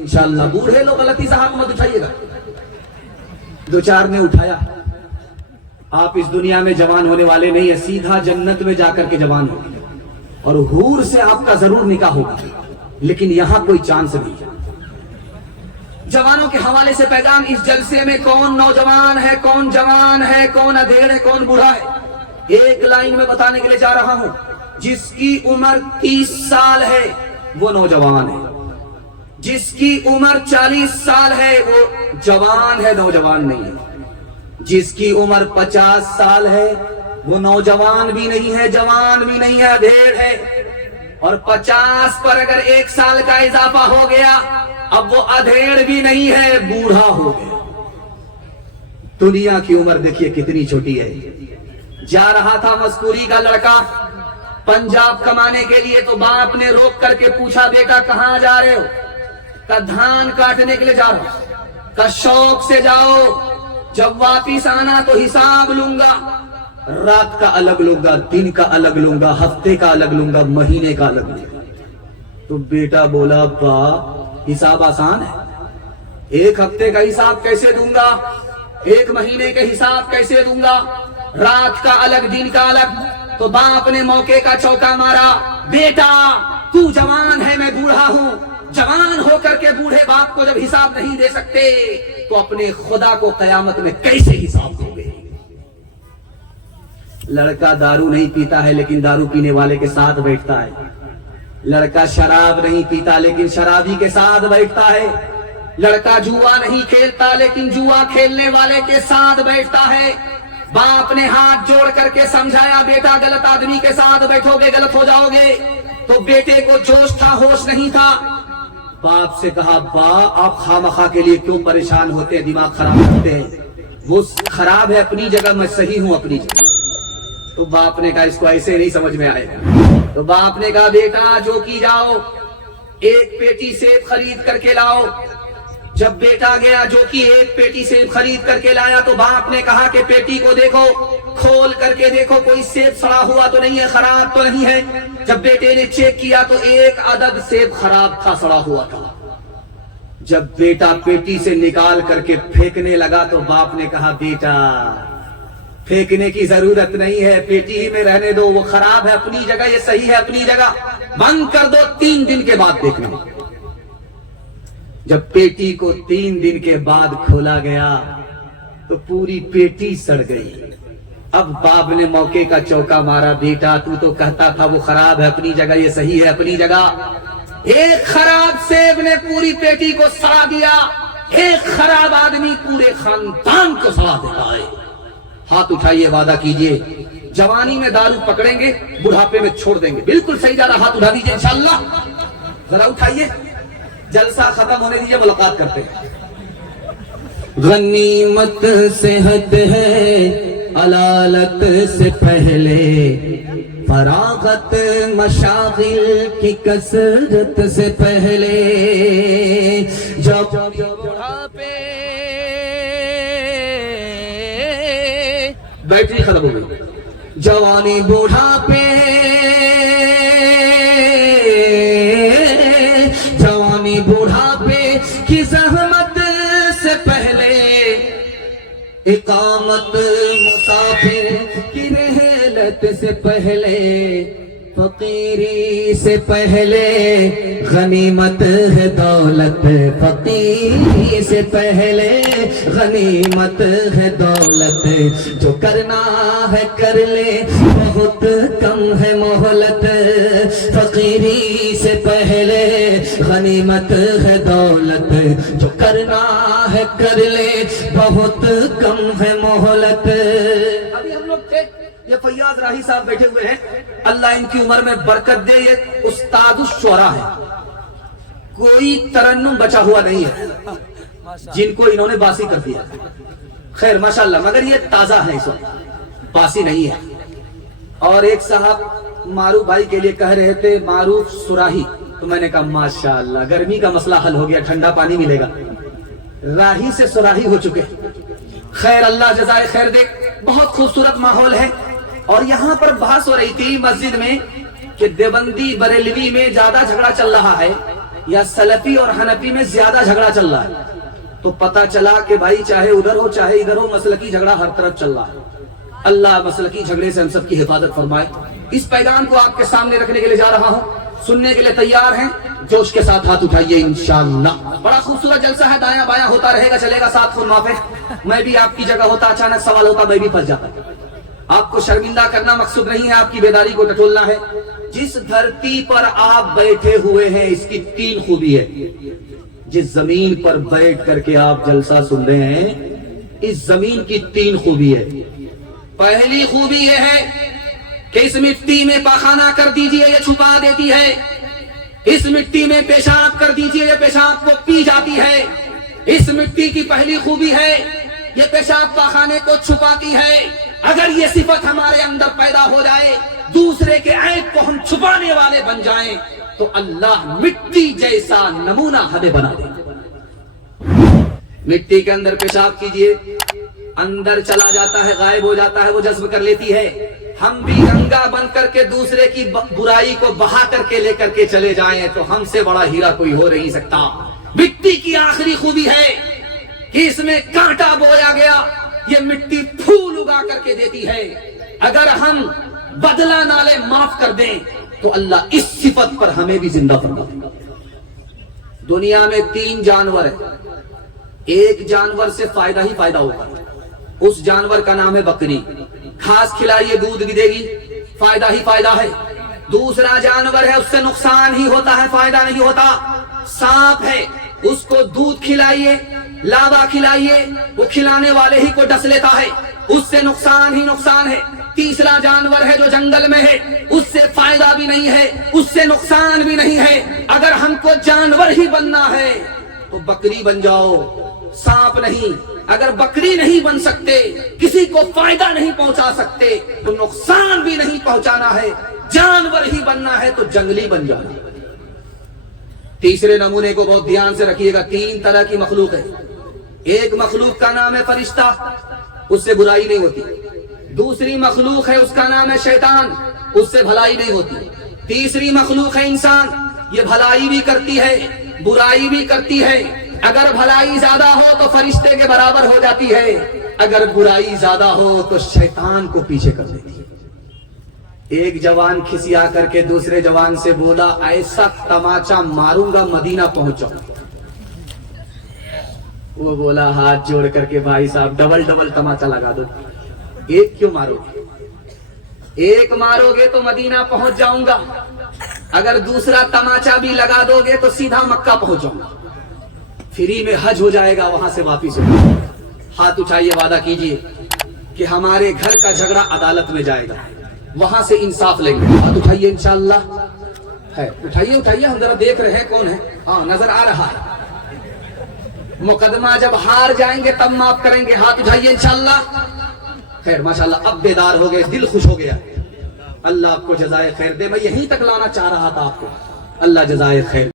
इंशाअल्लाह। बूढ़े लोग गलती से हाथ मत उठाइएगा। दो चार ने उठाया, आप इस दुनिया में जवान होने वाले नहीं है, सीधा जन्नत में जाकर के जवान होंगे और हूर से आपका जरूर निकाह होगा, लेकिन यहां कोई चांस नहीं है। जवानों के हवाले से पैगाम, इस जलसे में कौन नौजवान है, कौन जवान है, कौन अधेड़ है, कौन बूढ़ा है, एक लाइन में बताने के लिए जा रहा हूं। जिसकी उम्र 30 साल है वो नौजवान है, जिसकी उम्र 40 साल है वो जवान है, नौजवान नहीं है। जिसकी उम्र 50 साल है वो नौजवान भी नहीं है, जवान भी नहीं है, अधेड़ है। और 50 पर अगर 1 साल का इजाफा हो गया, अब वो अधेड़ भी नहीं है, बूढ़ा हो गया। दुनिया की उम्र देखिए कितनी छोटी है। जा रहा था मस्कूरी का लड़का पंजाब कमाने के लिए, तो बाप ने रोक करके पूछा, बेटा कहां जा रहे हो? का धान काटने के लिए जा रहा हूं। का शौक से जाओ, जब वापिस आना तो हिसाब लूंगा, रात का अलग लूंगा, दिन का अलग लूंगा, हफ्ते का अलग लूंगा, महीने का अलग लूंगा। तो बेटा बोला, बा हिसाब आसान है, 1 हफ्ते का हिसाब कैसे दूंगा, 1 महीने के हिसाब कैसे दूंगा, रात का अलग, दिन का अलग। तो बाप ने मौके का चौका मारा, बेटा तू जवान है, मैं बूढ़ा हूं। जवान होकर के बूढ़े बाप को जब हिसाब नहीं दे सकते तो अपने खुदा को कयामत में कैसे हिसाब दोगे? लड़का दारू नहीं पीता है लेकिन दारू पीने वाले के साथ बैठता है। लड़का शराब नहीं पीता लेकिन शराबी के साथ बैठता है। लड़का जुआ नहीं खेलता लेकिन जुआ खेलने वाले के साथ बैठता है। बाप ने हाथ जोड़ करके समझाया, बेटा गलत आदमी के साथ बैठोगे गलत हो जाओगे। तो बेटे को जोश था, होश नहीं था। बाप से कहा, बा आप खामखा के लिए क्यों परेशान होते हैं, दिमाग खराब करते हैं? वो खराब है अपनी जगह, मैं सही हूं अपनी जगह। तो बाप ने कहा, इसको ऐसे नहीं समझ में आएगा। तो बाप ने कहा, बेटा जो की जाओ, 1 पेटी सेब खरीद करके लाओ। जब बेटा गया जो कि 1 पेटी सेब खरीद करके लाया, तो बाप ने कहा कि पेटी को देखो, खोल करके देखो, कोई सेब सड़ा हुआ तो नहीं है, खराब तो नहीं है। जब बेटे ने चेक किया तो 1 अदद सेब खराब था, सड़ा हुआ था। जब बेटा पेटी से निकाल करके फेंकने लगा तो बाप ने कहा, बेटा फेंकने की जरूरत नहीं है, पेटी ही में रहने दो, वो खराब है अपनी जगह, ये सही है अपनी जगह, बंद कर दो, 3 दिन के बाद देखना। जब पेटी को 3 दिन के बाद खोला गया तो पूरी पेटी सड़ गई। अब बाप ने मौके का चौका मारा, बेटा तू तो कहता था वो खराब है अपनी जगह, ये सही है अपनी जगह। 1 खराब सेब ने पूरी पेटी को सड़ा दिया। 1 खराब आदमी पूरे खानदान को सड़ा देता है। हाथ उठाइए, वादा कीजिए, जवानी में दारू पकड़ेंगे, बुढ़ापे में छोड़ देंगे। बिल्कुल सही जा रहा, हाथ उठा दीजिए इंशाअल्लाह, जरा उठाइए, जलसा खत्म होने दीजिए, मुलाकात करते हैं। गनीमत सेहत है अलालत से पहले, फरागत मशागिल की कसरत से पहले। जब बुढ़ापे बैटरी खत्म हो गई, जवानी बुढ़ापे, जवानी बुढ़ापे की जहमत से पहले, इकामत मुसाफिर की रहलत से पहले, फकीरी से पहले गनीमत है दौलत, फकीरी से पहले गनीमत है दौलत। जो करना है कर ले, बहुत कम है मोहलत, फकीरी से पहले गनीमत है दौलत। जो करना है कर ले, बहुत कम है मोहलत। अभी हम लोग थे, ये फैयाज राही साहब बैठे हुए हैं, अल्लाह इनकी उम्र में बरकत दे। ये उस्ताद शुरा है, कोई तरन्नुम बचा हुआ नहीं है जिनको इन्होंने बासी कर दिया। खैर माशाल्लाह, मगर ये ताजा है, इस वक्त बासी नहीं है। और एक साहब मारूफ भाई के लिए कह रहे थे मारूफ सुराही, तो मैंने कहा माशाल्लाह, गर्मी का मसला हल हो गया, ठंडा पानी मिलेगा। राही से सुराही हो चुके। खैर अल्लाह जज़ाए खैर दे। बहुत खूबसूरत माहौल है। और यहाँ पर बहस हो रही थी मस्जिद में कि देवबंदी बरेलवी में ज्यादा झगड़ा चल रहा है یا سلفی اور حنفی میں زیادہ جھگڑا چل رہا ہے، تو پتا چلا کہ بھائی چاہے ادھر ہو چاہے ادھر ہو، مسلکی جھگڑا ہر طرف چل رہا ہے۔ اللہ مسلکی جھگڑے سے ہم سب کی حفاظت فرمائے۔ اس پیغام کو آپ کے سامنے رکھنے کے لیے جا رہا ہوں، سننے کے لیے تیار ہیں؟ جوش کے ساتھ ہاتھ اٹھائیے انشاءاللہ۔ بڑا خوبصورت جلسہ ہے، دایاں بایاں ہوتا رہے گا، چلے گا ساتھ خون معاف ہے۔ میں بھی آپ کی جگہ ہوتا، اچانک سوال ہوتا، میں بھی پھنس جاتا۔ آپ کو شرمندہ کرنا مقصود نہیں ہے، آپ کی بیداری کو ٹٹولنا ہے۔ جس دھرتی پر آپ بیٹھے ہوئے ہیں اس کی 3 خوبی ہے۔ جس زمین پر بیٹھ کر کے آپ جلسہ سن رہے ہیں اس زمین کی 3 خوبی ہے۔ پہلی خوبی یہ ہے کہ اس مٹی میں پاخانہ کر دیجئے، یہ چھپا دیتی ہے۔ اس مٹی میں پیشاب کر دیجئے، یہ پیشاب کو پی جاتی ہے۔ اس مٹی کی پہلی خوبی ہے یہ پیشاب پاخانے کو چھپاتی ہے۔ اگر یہ صفت ہمارے اندر پیدا ہو جائے، دوسرے کے عیب کو ہم چھپانے والے بن جائیں، تو اللہ مٹی جیسا نمونہ ہمیں بنا دے۔ مٹی کے اندر پیشاب کیجئے، اندر چلا جاتا ہے، غائب ہو جاتا ہے، وہ جذب کر لیتی ہے۔ ہم بھی گنگا بن کر کے دوسرے کی برائی کو بہا کر کے لے کر کے چلے جائیں تو ہم سے بڑا ہیرا کوئی ہو نہیں سکتا۔ مٹی کی آخری خوبی ہے کہ اس میں کانٹا بویا گیا، یہ مٹی پھول اگا کر کے دیتی ہے۔ اگر ہم بدلہ نہ لیں، معاف کر دیں، تو اللہ اس صفت پر ہمیں بھی زندہ فرما دے۔ دنیا میں 3 جانور ہیں، ایک جانور سے فائدہ ہی فائدہ ہوگا، اس جانور کا نام ہے بکری۔ گھاس کھلائیے دودھ بھی دے گی، فائدہ ہی فائدہ ہے۔ دوسرا جانور ہے، اس سے نقصان ہی ہوتا ہے، فائدہ نہیں ہوتا، سانپ ہے، اس کو دودھ کھلائیے، لابا کھلائیے، وہ کھلانے والے ہی کو ڈس لیتا ہے، اس سے نقصان ہی نقصان ہے۔ تیسرا جانور ہے جو جنگل میں ہے، اس سے فائدہ بھی نہیں ہے، اس سے نقصان بھی نہیں ہے۔ اگر ہم کو جانور ہی بننا ہے تو بکری بن جاؤ، سانپ نہیں۔ اگر بکری نہیں بن سکتے، کسی کو فائدہ نہیں پہنچا سکتے، تو نقصان بھی نہیں پہنچانا ہے، جانور ہی بننا ہے تو جنگلی بن جانا۔ تیسرے نمونے کو بہت دھیان سے رکھیے گا۔ 3 طرح کی مخلوق ہے۔ ایک مخلوق کا نام ہے فرشتہ، اس سے برائی نہیں ہوتی۔ دوسری مخلوق ہے، اس کا نام ہے شیطان، اس سے بھلائی نہیں ہوتی۔ تیسری مخلوق ہے انسان، یہ بھلائی بھی کرتی ہے، برائی بھی کرتی ہے۔ اگر بھلائی زیادہ ہو تو فرشتے کے برابر ہو جاتی ہے، اگر برائی زیادہ ہو تو شیطان کو پیچھے کر دیتی ہے۔ ایک جوان کھسیا کر کے دوسرے جوان سے بولا، ایسا تماچا ماروں گا مدینہ پہنچو۔ وہ بولا ہاتھ جوڑ کر کے، بھائی صاحب ڈبل تماچا لگا دو، ایک کیوں مارو گے؟ ایک مارو گے تو مدینہ پہنچ جاؤں گا، اگر دوسرا تماچا بھی لگا دو گے تو سیدھا مکہ پہنچ جاؤں گا، فری میں حج ہو جائے گا، وہاں سے واپس ہو۔ ہاتھ اٹھائیے، وعدہ کیجئے کہ ہمارے گھر کا جھگڑا عدالت میں جائے گا، وہاں سے انصاف لیں گے۔ ہاتھ اٹھائیے انشاءاللہ ہے، اٹھائیے، ہم ذرا دیکھ رہے ہیں کون ہے، ہاں نظر آ رہا ہے۔ مقدمہ جب ہار جائیں گے تب معاف کریں گے۔ ہاتھ اٹھائیے انشاءاللہ۔ خیر ماشاءاللہ، اب بیدار ہو گئے، دل خوش ہو گیا۔ اللہ آپ کو جزائے خیر دے، میں یہیں تک لانا چاہ رہا تھا آپ کو، اللہ جزائے خیر